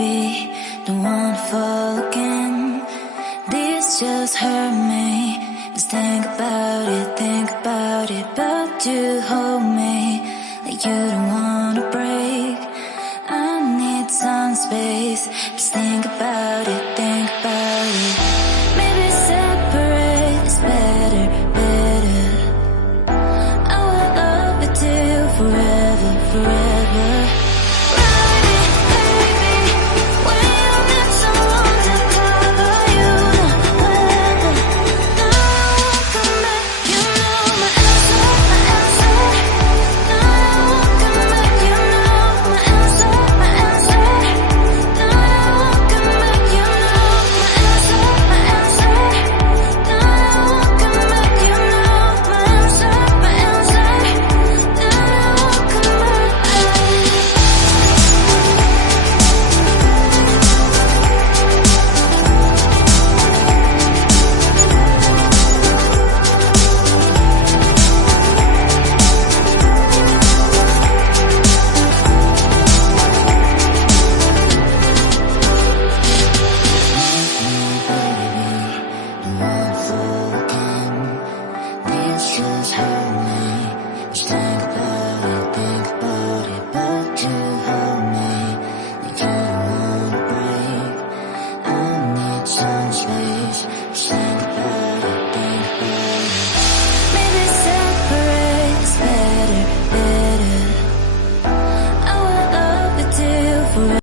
baby, don't wanna fall again. This just hurt me. Just think about it, but you hold me like you don't wanna break. I need some space,